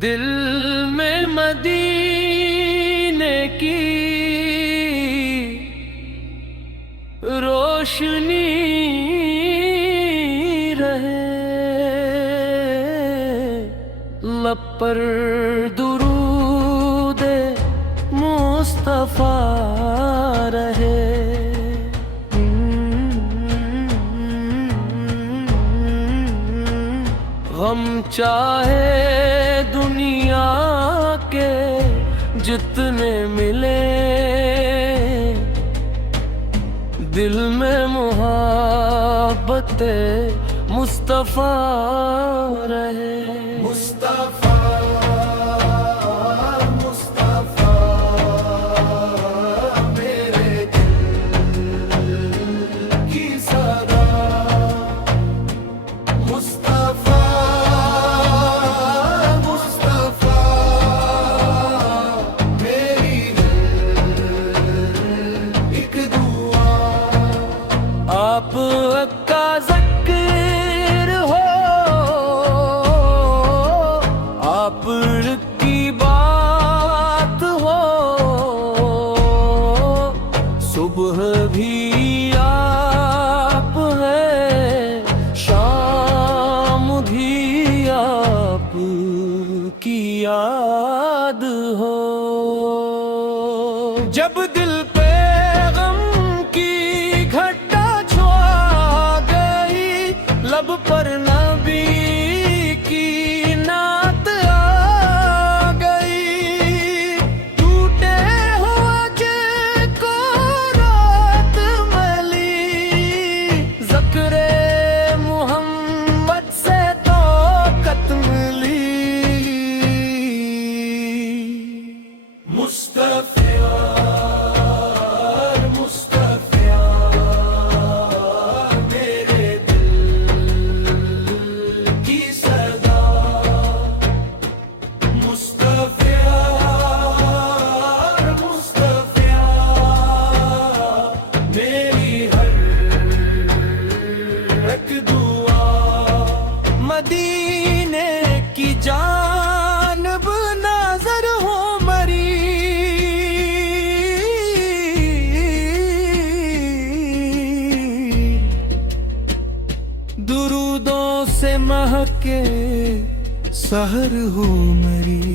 दिल में मदीने की रोशनी रहे, लब पर दुरूद मुस्तफा रहे। गम चाहे दुनिया के जितने मिले, दिल में मोहब्बत मुस्तफा रहे। मुस्तफा मुस्तफा मेरे दिल की सदा। मुस्तफा आप का ज़िक्र हो, आप की बात हो, सुबह भी आप है, शाम भी आप की याद हो। जब दिल पे लब पर नबी की नात आ गई, टूटे हुए को रात मिली, ज़िक्रे मोहम्मद से ताकत मिली। मुस्तफा मदीने की जानब नजर हो मरी, दुरूदों से महके सहर हो मरी।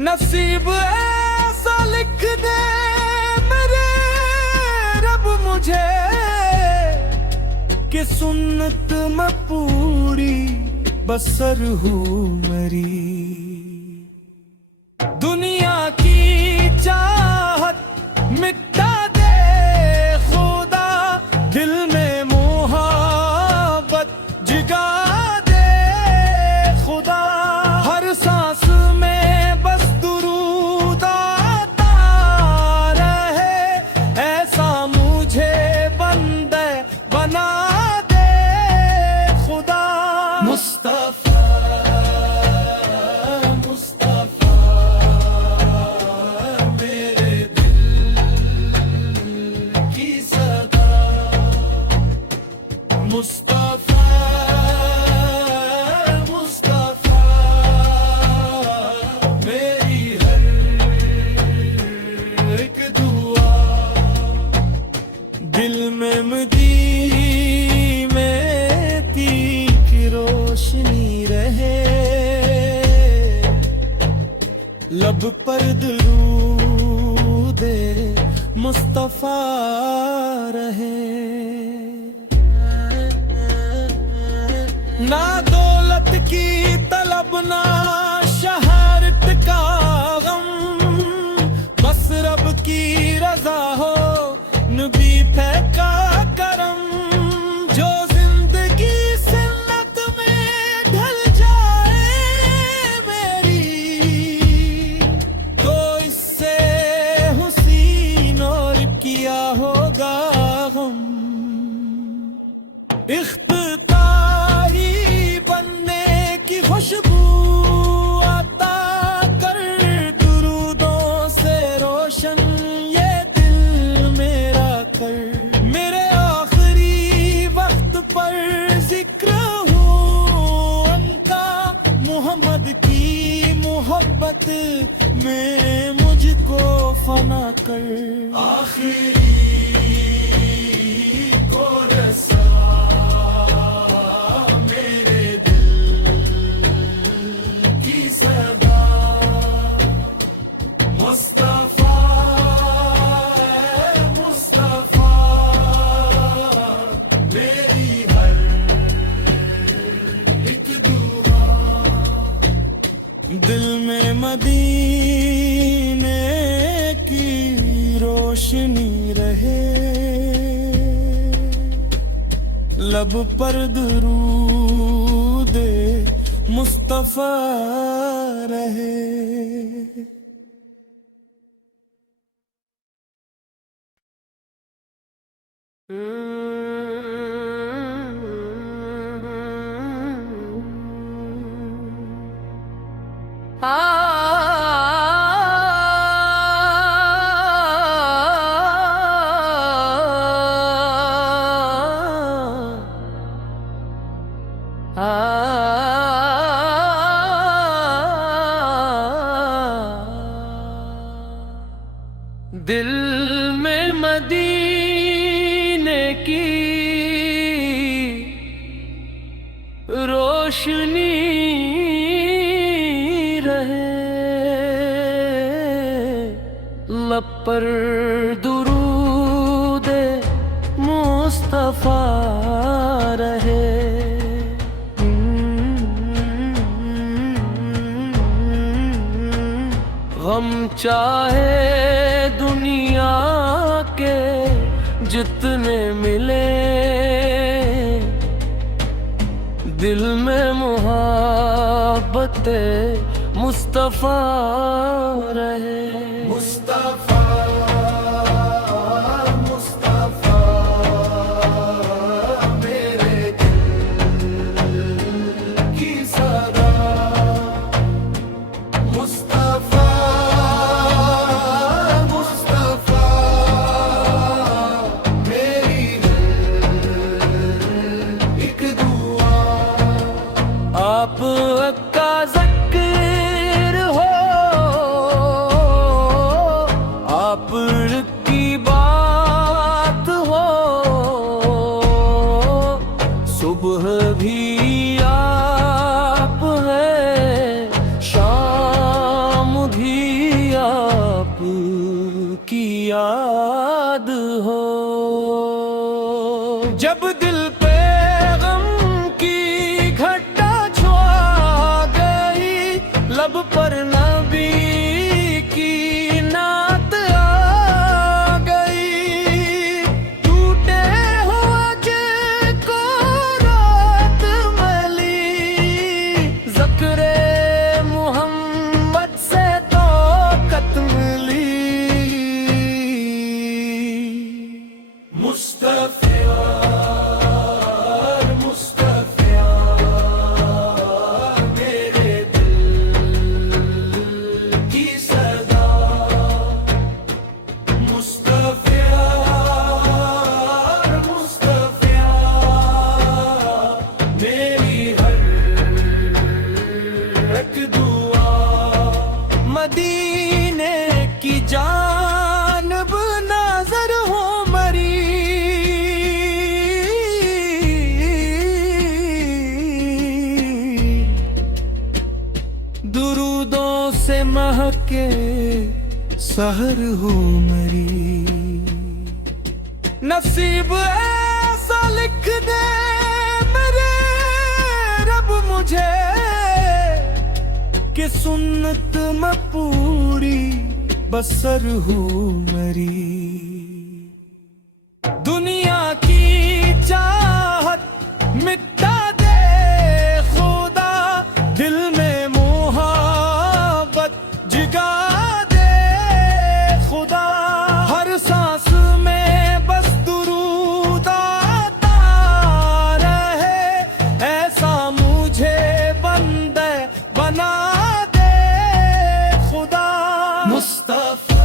नसीब ऐसा लिख दे मेरे रब मुझे कि सुन्नत में पूरी बसर हो मरी। दुनिया की चाहत मिटा दे खुदा, दिल में मोहब्बत जगा दे खुदा। हर सांस में बस दुरूद आता रहे, ऐसा मुझे बंदे बना मुस्तफा मुस्तफा मेरे दिल की सदा। मुस्तफा मुस्तफा मेरी हर एक दुआ, दिल में रोशनी रहे, लब पर दुरूद मुस्तफा रहे। ना दौलत की तलब ना शहरत का गम, बस रब की रजा हो नबी फेंका करम। जो जिंदगी सिन्नत में ढल जाए मेरी, तो खिदमत में मुझको फना कर। आखिरी को रसा मेरे दिल की सदा, मुस्तफा मुस्तफा मेरी हर एक दुआ। दिल में मदीने की रोशनी रहे, लब पर दुरूदे मुस्तफा रहे। दिल में मदीने की रोशनी रहे, लब पर दुरूदे मुस्तफा रहे। गम चाहे दुनिया के जितने मिले, दिल में मुहब्बते मुस्तफा रहे। मुस्तफा मुस्तफा मेरे दिल की सदा, मुस्तफा मुस्तफा मेरी एक दुआ। आप का ज़िक्र हो, आप की बात हो, सुबह भी आप है, शाम भी आप की याद हो। जब दिल पे गम की घटा छा गई, लब पर नबी की नात आ गई। टूटे हुए को रात मिली, ज़िक्रे मुहम्मद से तौक़त मिली। मुस्तफा मुस्तफा मेरे दिल की सदा, मुस्तफा मुस्तफा मेरी हर एक दुआ। मदीने की जानब नजर हो मरी, दुरूदों से महके सहर हो मरी। नसीब ऐसा लिख दे मेरे रब मुझे, कि सुन्नत में पूरी बसर हो मरी। दुनिया की चाहत मिटा दे खुदा, दिल में मोहब्बत जगा दे खुदा। हर सांस में बस दुरूद आता रहे, ऐसा मुझे बंदे बना दे खुदा। मुस्तफा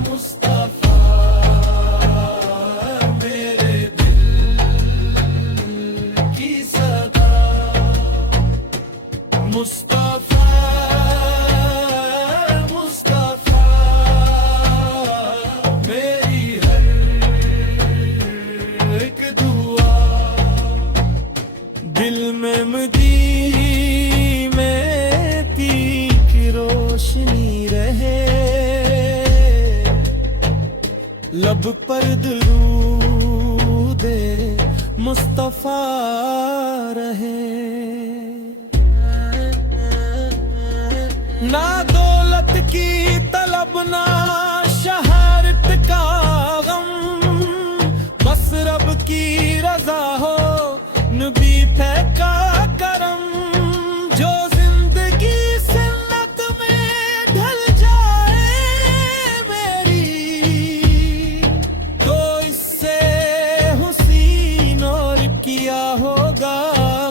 मुस्तफा मेरे दिल की सदा, मुस्तफा लब पर दुरूदे मुस्तफा रहे। ना दौलत की तलब ना शहारत का गम, बस रब की रजा हो नबी पे का करम। जो जिंदगी सुन्नत में ढल जाए मेरी, तो इससे हुसीन और किया होगा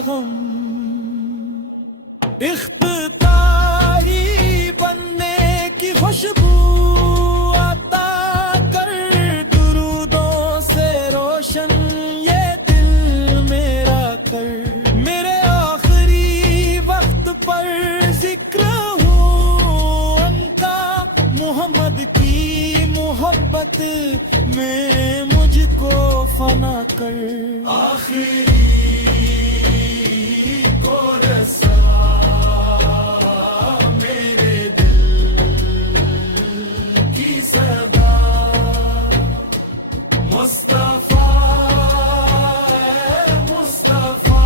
हम। इख्तितारी बनने की खुशबू आता कर, दुरूदों से रोशन ये दिल मेरा कर। मेरे आखिरी वक्त पर जिक्र हो उनका, मोहम्मद की मोहब्बत में मुझको फना कर। आखिरी कोरसा मेरे दिल की सदा, मुस्तफा मुस्तफा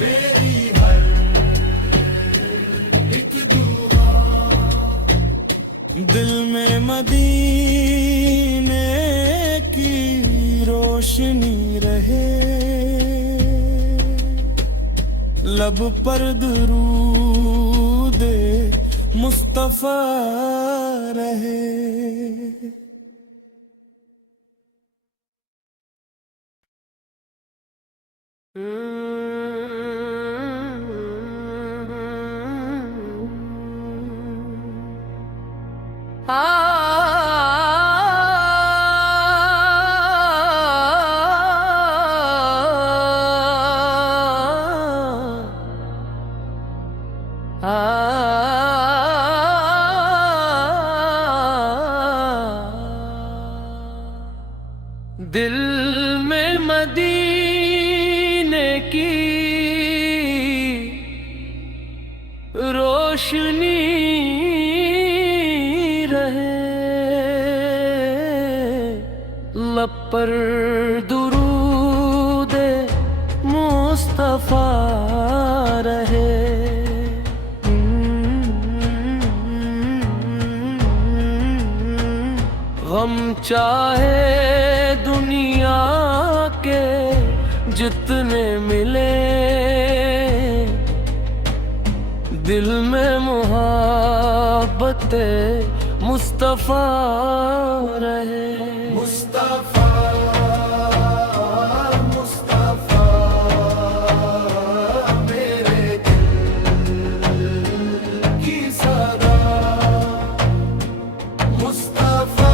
मेरी हर एक दुआ। दिल में मदीने की रोशनी रहे, लब पर दुरूदे मुस्तफा रहे। दिल में मदीने की रोशनी रहे, लब पर दुरूदे मुस्तफा रहे। गम चाहे दुनिया के जितने मिले, दिल में मोहब्बत मुस्तफा रहे। मुस्तफा मुस्तफा मेरे दिल की सदा, मुस्तफा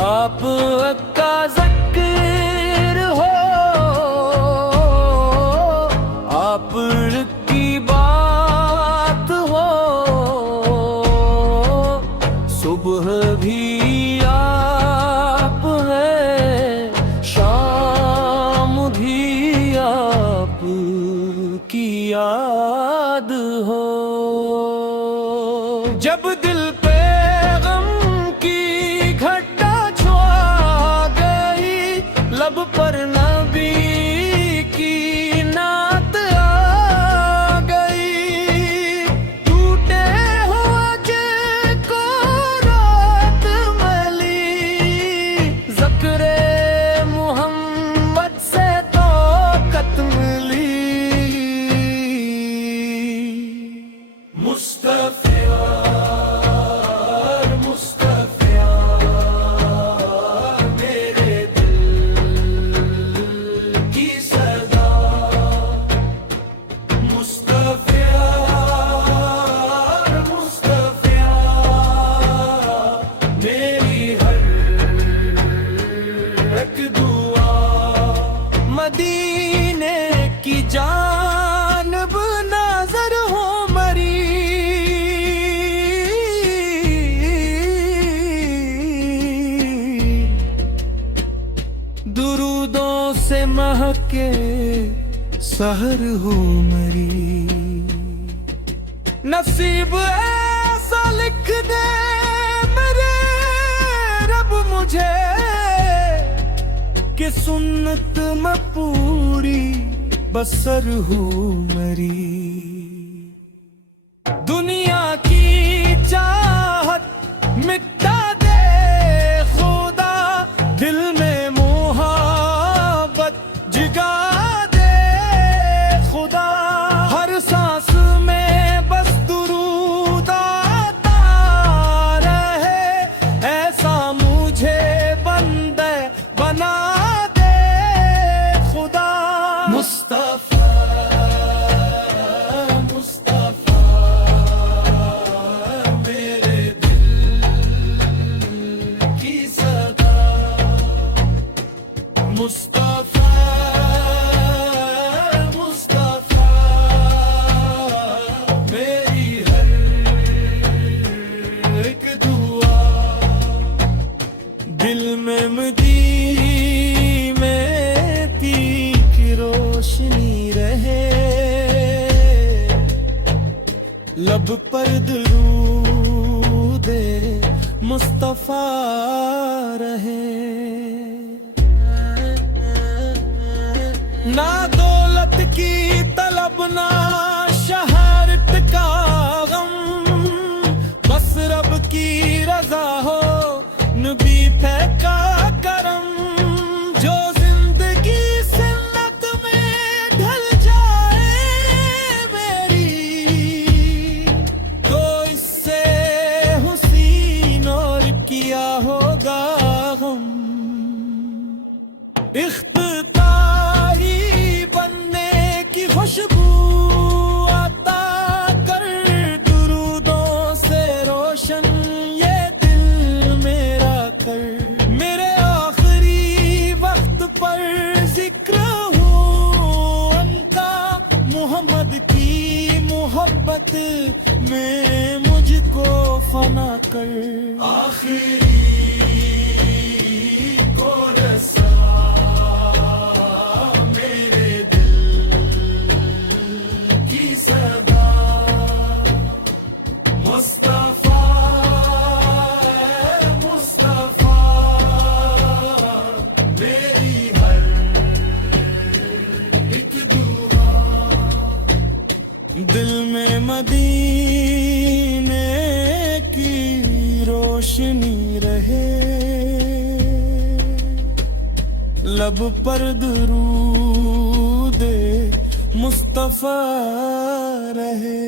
आप का ज़िक्र हो, आप की बात हो, सुबह भी आप है, शाम भी आप की याद हो। जब दिल पे गम की घटा लब पर नबी की नात आ गई, टूटे हुए को रात में महके सहर हो मेरी। नसीब ऐसा लिख दे मेरे रब मुझे कि सुन्नत में पूरी बसर हो मेरी। दुनिया की चाहत मिटा दे खुदा, दिल में मोहब्बत जगा दे खुदा। हर सांस में बस दुरूद आता रहे, ऐसा मुझे बंदे बना दे खुदा। मुस्तफा मुस्तफा मुस्तफा मेरी हर एक दुआ। दिल में मदीने की रोशनी रहे, लब पर दुरूदे मुस्तफा रहे। ना दौलत की तलब ना शहरत का गम, बस रब की रजा हो नबी पे का करम। जो जिंदगी सिन्नत में ढल जाए मेरी, तो इससे हुसीन और किया होगा हम। खुशबू आता कर दुरूदों से रोशन ये दिल मेरा कर। मेरे आखिरी वक्त पर जिक्र हो उनका, मोहम्मद की मोहब्बत में मुझको फना कर। आखिरी को रसा दिल में मदीने की रोशनी रहे, लब पर दुरूदे मुस्तफा रहे।